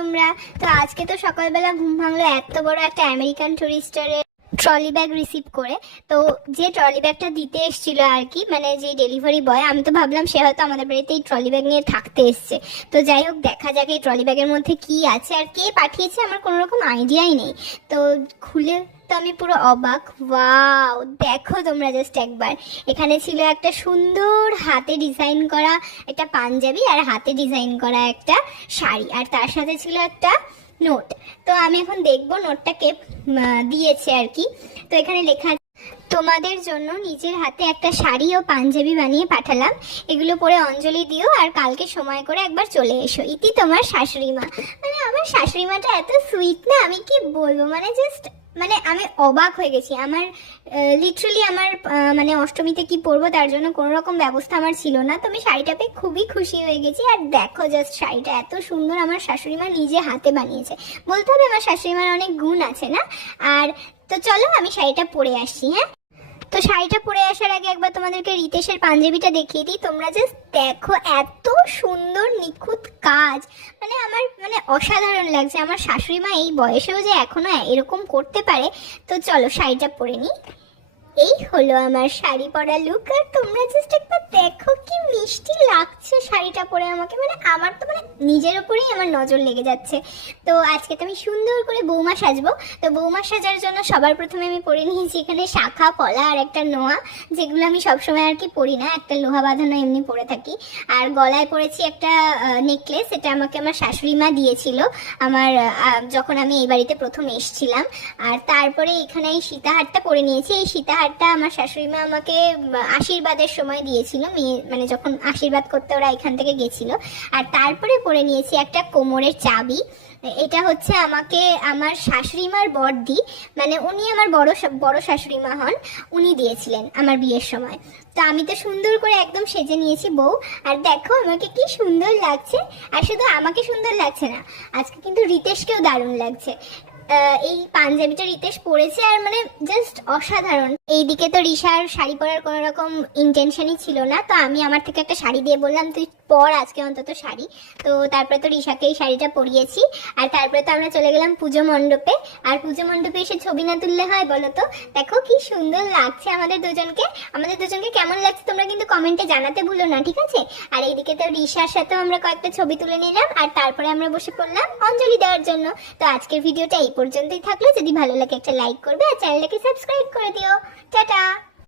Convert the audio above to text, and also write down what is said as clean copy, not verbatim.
তোমরা? তো আজকে তো সকালবেলা ঘুম ভাঙলো এত বড় একটা আমেরিকান টুরিস্টারের ট্রলি ব্যাগ রিসিভ করে। তো যে ট্রলি ব্যাগটা দিতে এসেছিল আর কি, মানে যে ডেলিভারি বয়, আমি তো ভাবলাম সে হয়তো আমাদের বাড়িতে এই ট্রলি ব্যাগ নিয়ে থাকতে এসছে। তো যাই হোক, দেখা যাক এই ট্রলি ব্যাগের মধ্যে কি আছে আর কে পাঠিয়েছে, আমার কোনো রকম আইডিয়াই নেই। তো খুলে তো আমি পুরো অবাক। ওয়াও, দেখো তোমরা জাস্ট একবার, এখানে ছিল একটা সুন্দর হাতে ডিজাইন করা একটা পাঞ্জাবি আর হাতে ডিজাইন করা একটা শাড়ি, আর তার সাথে ছিল একটা নোট। তো আমি এখন দেখবো নোটটাকে দিয়েছে আর কি। তো এখানে লেখা, তোমাদের জন্য নিজের হাতে একটা শাড়ি ও পাঞ্জাবি বানিয়ে পাঠালাম, এগুলো পরে অঞ্জলি দিও আর কালকে সময় করে একবার চলে এসো, ইতি তোমার শাশুড়ি মা। মানে আমার শাশুড়ি মাটা এত সুইট না, আমি কি বলবো, মানে জাস্ট মানে আমি অবাক হয়ে গেছি। আমার লিটারালি আমার মানে অষ্টমীতে কি পরবো তার জন্য কোনো রকম ব্যবস্থা আমার ছিল না। তো আমি শাড়িটা পেয়ে খুবই খুশি হয়ে গেছি। আর দেখো জাস্ট শাড়িটা এত সুন্দর, আমার শাশুড়ি মা নিজে হাতে বানিয়েছে। বলতে হবে আমার শাশুড়ি মার অনেক গুণ আছে না। আর তো চলো আমি শাড়িটা পরে আসছি। হ্যাঁ, তো শাড়িটা পরে আসার আগে একবার তোমাদেরকে রিতেশের পাঞ্জাবিটা দেখিয়ে দিই। তোমরা জাস্ট দেখো, এত সুন্দর নিখুঁত কাজ, মানে আমার মানে অসাধারণ লাগছে। আমার শাশুড়ি মা এই বয়সেও যে এখনো এরকম করতে পারে। তো চলো শাড়িটা পরে নিই। এই হলো আমার শাড়ি পরা লুক। আর তোমরা জাস্ট একবার দেখো কি মিষ্টি লাগছে শাড়িটা পরে আমাকে, মানে আমার তো মানে নিজের ওপরেই আমার নজর লেগে যাচ্ছে। তো আজকে তো আমি সুন্দর করে বৌমা সাজবো। তো বৌমা সাজার জন্য সবার প্রথমে আমি পরে নিয়েছি এখানে শাখা পলা আর একটা নোয়া, যেগুলো আমি সবসময় আর কি পরি না, একটা লোহা বাঁধানো এমনি পরে থাকি। আর গলায় পরেছি একটা নেকলেস, এটা আমাকে আমার শাশুড়ি মা দিয়েছিল আমার যখন আমি এই বাড়িতে প্রথম এসেছিলাম। আর তারপরে এখানে এই সীতাহারটা পরে নিয়েছি। এই সীতাহারটা আমার শাশুড়ি মা আমাকে আশীর্বাদের সময় দিয়েছিল, মানে যখন আশীর্বাদ করতে ওরা এখান থেকে গেছিল। আর তারপরে পরে নিয়েছি একটা কোমরের চাবি। এটা হচ্ছে আমাকে আমার শাশুড়ি মার বড়দি, মানে উনি আমার বড় শাশুড়ি মা হন, উনি দিয়েছিলেন আমার বিয়ের সময়। তো আমি তো সুন্দর করে একদম সেজে নিয়েছি বউ। আর দেখো আমাকে কি সুন্দর লাগছে। আর শুধু আমাকে সুন্দর লাগছে না, আজকে কিন্তু রিতেশকেও দারুণ লাগছে। এই পাঞ্জাবিটা রিতেশ পরেছে আর মানে জাস্ট অসাধারণ। এইদিকে তো রিশার শাড়ি পরার কোনো রকম ইন্টেনশনই ছিল না। তো আমি আমার থেকে একটা শাড়ি দিয়ে বললাম তুই পর আজকে অন্তত শাড়ি। তো তারপরে তো রিশাকে এই শাড়িটা পরিয়েছি। আর তারপরে তো আমরা চলে গেলাম পুজো মণ্ডপে। আর পুজো মণ্ডপে এসে ছবি না তুললে হয় বলো তো? দেখো কি সুন্দর লাগছে আমাদের দুজনকে কেমন লাগছে তোমরা কিন্তু কমেন্টে জানাতে ভুলো না, ঠিক আছে? আর এইদিকে তো রিশার সাথেও আমরা কয়েকটা ছবি তুলে নিলাম। আর তারপরে আমরা বসে পড়লাম অঞ্জলি দেওয়ার জন্য। তো আজকের ভিডিওটা এই পর্যন্তই থাকলো। যদি ভালো লাগে একটা লাইক করবে আর চ্যানেলটাকে সাবস্ক্রাইব করে দিও। টাটা।